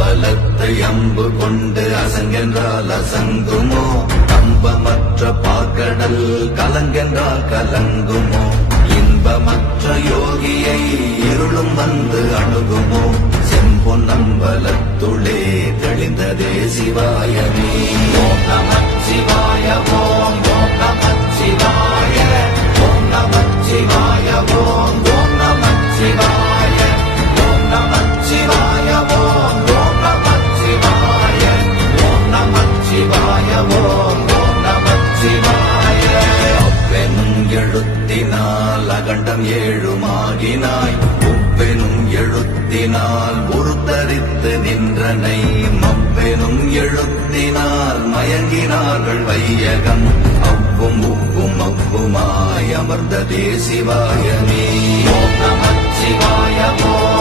அம்பலத்தை அம்பு கொண்டு அசங்கென்றால் அசங்குமோ கம்பமற்ற பாக்கடல் கலங்கென்றால் கலங்குமோ இன்பமற்ற யோகியை இருளும் வந்து அணுகுமோ செம்பொன்னம்பலத்துளே தெளிந்ததே சிவாயமே ஓம் நமச்சிவாய ஓம் ஓம் நமச்சிவாய ஓம் நமச்சிவாய ஓம் ஓம் நமச்சிவாய ஓம் நமச்சிவாய ஓம் ஓம் நமச்சிவாய ஓம் நமச்சிவாய ஓம் ஓம் நமச்சிவாய அப்பெனும் எழுத்தினால் அகண்டம் ஏழுமாகினாய் உப்பெனும் எழுத்தினால் உருத்தரித்து நின்றனை மப்பெனும் எழுத்தினால் மயங்கினார்கள் வையகம் அவ்வும் உப்பும் அப்புமாய் அமர்ந்ததே சிவாயமே ஓம் நமச்சிவாய ஓம்